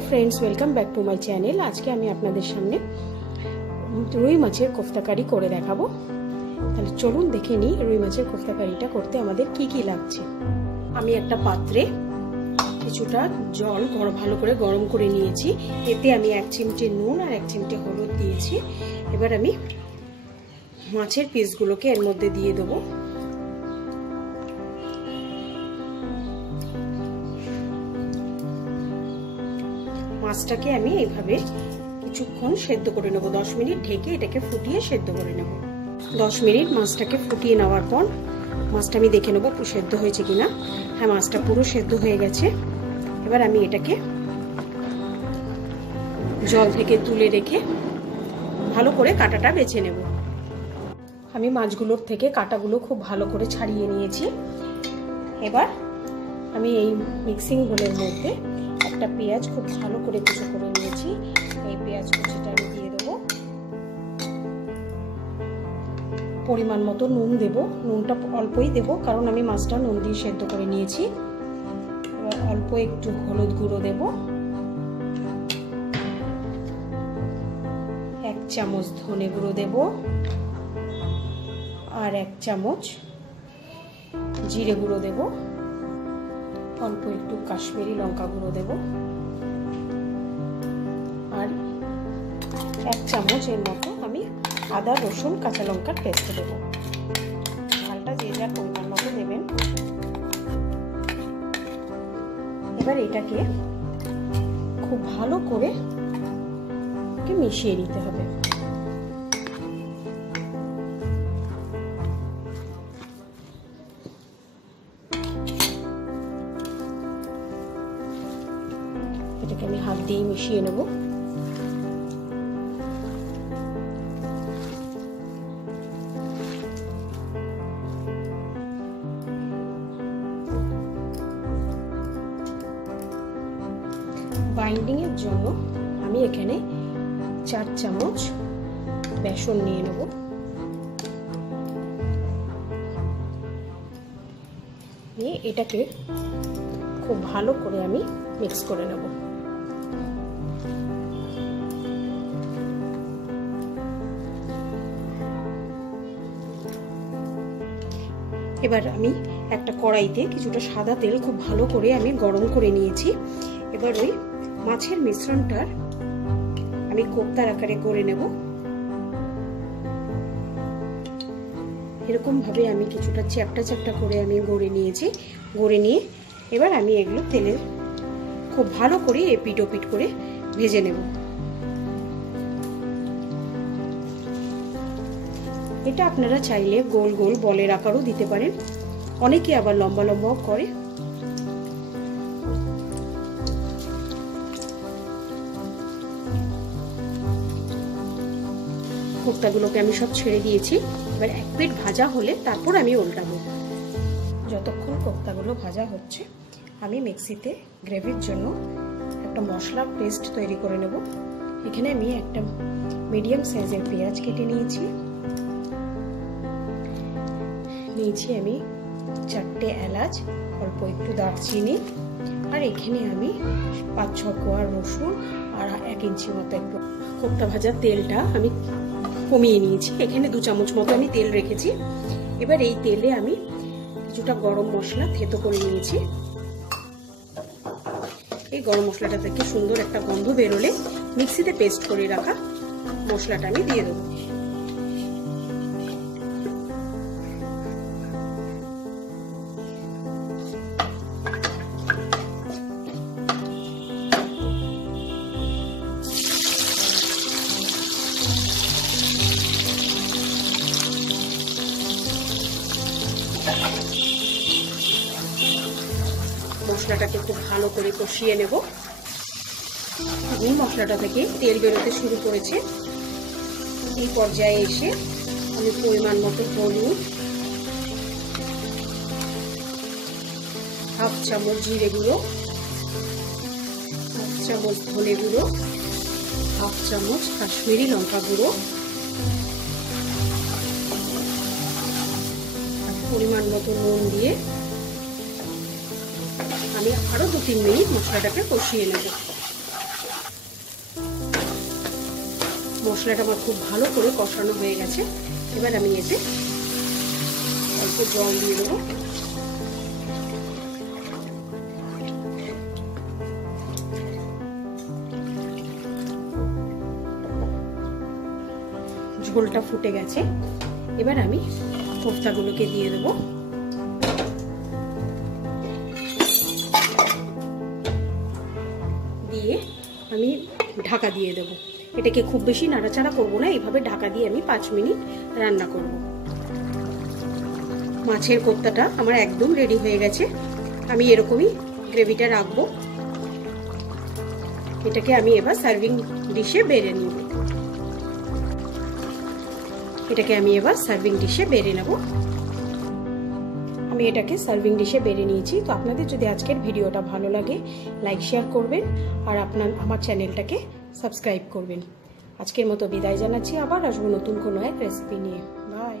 Friends, welcome back to my channel. आज के आमी आपनादेर सामने रुई माछेर कोफ्ताकारी करे देखाबो। ताहले चलुन देखे निई रुई माछेर कोफ्ताकारिटा करते आमादेर की की लागছে। आमी एकटा पात्रे কিছুটা জল ভালো করে গরম করে নিয়েছি। এতে আমি 1 চিমটে নুন আর 1 চিমটে হলুদ দিয়েছি। এবার আমি মাছের পিসগুলোকে এর মধ্যে দিয়ে দেব। মাছটাকে আমি এইভাবে কিছুক্ষণ সেদ্ধ করে নেব। 10 মিনিট ঢেকে এটাকে ফুটিয়ে সেদ্ধ করে নেব। 10 মিনিট মাছটাকে ফুটিয়ে নেওয়ার পর মাছটা আমি দেখে নেব সেদ্ধ হয়েছে কিনা। হ্যাঁ, মাছটা পুরো সেদ্ধ হয়ে গেছে। এবার আমি এটাকে জল থেকে তুলে রেখে ভালো করে কাঁটাটা বেছে নেব। আমি মাছগুলোর থেকে কাঁটাগুলো খুব ভালো করে ছাড়িয়ে নিয়েছি। এবার আমি এই মিক্সিং বোলের মধ্যে একটা পেঁয়াজ খুব ভালো করে কুচি করে নিয়েছি। এই পেঁয়াজ কুচিটা আমি দিয়ে দেবো। পরিমাণ মতো নুন দেব। নুনটা অল্পই দেব কারণ আমি মাছটা নুন দিয়ে সেদ্ধ করে নিয়েছি। এবার অল্প একটু হলুদ গুঁড়ো দেব। 1 চামচ ধনে গুঁড়ো দেব আর 1 চামচ জিরে গুঁড়ো দেব। অল্প একটু কাশ্মীরি লঙ্কা গুঁড়ো দেব আর 1 চামচের মতো আমি আদা রসুন কাঁচা লঙ্কার পেস্ট দেব। ঝালটা যে যার পরিমাণ মতো দেবেন। এবার এটাকে খুব ভালো করে মিশিয়ে নিতে হবে। এটাকে আমি হাত দিয়ে মিশিয়ে নেব। বাইন্ডিং এর জন্য আমি এখানে 4 চামচ বেসন নিয়ে নেব। নিয়ে এটাকে খুব ভালো করে আমি মিক্স করে নেব। এবার আমি একটা কড়াইতে কিছুটা সাদা তেল খুব ভালো করে আমি গরম করে নিয়েছি। এবার ওই মাছের মিশ্রণটার আমি কোফতার আকারে করে নেব। এরকম ভাবে আমি কিছুটা চ্যাপটা চ্যাপটা করে আমি গড়ে নিয়েছি। গড়ে নিয়ে এবার আমি এগুলো তেলে খুব ভালো করে এপিট ওপিট করে ভেজে নেব। এটা আপনারা চাইলে গোল গোল বলের আকারও দিতে পারেন। অনেকে আবার লম্বা লম্বাও করে। কোফতাগুলোকে আমি সব ছেড়ে দিয়েছি। এবার এক পিঠ ভাজা হলে তারপর আমি উল্টাবো। যতক্ষণ কোফতাগুলো ভাজা হচ্ছে আমি মিক্সিতে গ্রেভির জন্য একটা মশলার পেস্ট তৈরি করে নেব। এখানে আমি একটা মিডিয়াম সাইজের পেঁয়াজ কেটে নিয়েছি। নিয়েছি আমি 4টে এলাচ, অল্প একটু দারচিনি আর এখানে আমি 5-6 কোয়া রসুন আর 1 ইঞ্চি মতো একটু কোফতা ভাজার তেলটা আমি কমিয়ে নিয়েছি। এখানে 2 চামচ মতো আমি তেল রেখেছি। এবার এই তেলে আমি কিছুটা গরম মশলা থেতো করে নিয়েছি। এই গরম মশলাটা থেকে সুন্দর একটা গন্ধ বেরোলে মিক্সিতে পেস্ট করে রাখা মশলাটা আমি দিয়ে দেবো। মশলাটাকে খুব ভালো করে কষিয়ে নেব। মশলাটা থেকে তেল বেরোতে শুরু করেছে। এই পর্যায়ে এসে আমি পরিমাণ মতো হলুদ, 1/2 চামচ জিরে গুঁড়ো, 1 চামচ ধনে গুঁড়ো, 1/2 চামচ কাশ্মীরি লঙ্কা গুঁড়ো, পরিমাণ মতো নুন দিয়ে আমি আরো 2-3 মিনিট মশলাটাকে কষিয়ে নেব। মশলাটা আমার খুব ভালো করে কষানো হয়ে গেছে। এবার আমি এতে অল্প জল দিয়ে দেবো। ঝোলটা ফুটে গেছে, এবার আমি কোফতাগুলোকে দিয়ে দেবো। দিয়ে আমি ঢাকা দিয়ে দেবো। এটাকে খুব বেশি নাড়াচাড়া করব না, এইভাবে ঢাকা দিয়ে আমি 5 মিনিট রান্না করব। মাছের কোফতাটা আমার একদম রেডি হয়ে গেছে। আমি এরকমই গ্রেভিটা রাখবো। এটাকে আমি এবার সার্ভিং ডিশে বেড়ে নিব। আমি এটাকে সার্ভিং ডিশে বেড়ে নিয়েছি। তো আপনাদের যদি আজকের ভিডিওটা ভালো লাগে, লাইক শেয়ার করবেন আর আমার চ্যানেলটাকে সাবস্ক্রাইব করবেন। আজকের মতো বিদায় জানাচ্ছি, আবার আসবো নতুন কোনো এক রেসিপি নিয়ে। বাই।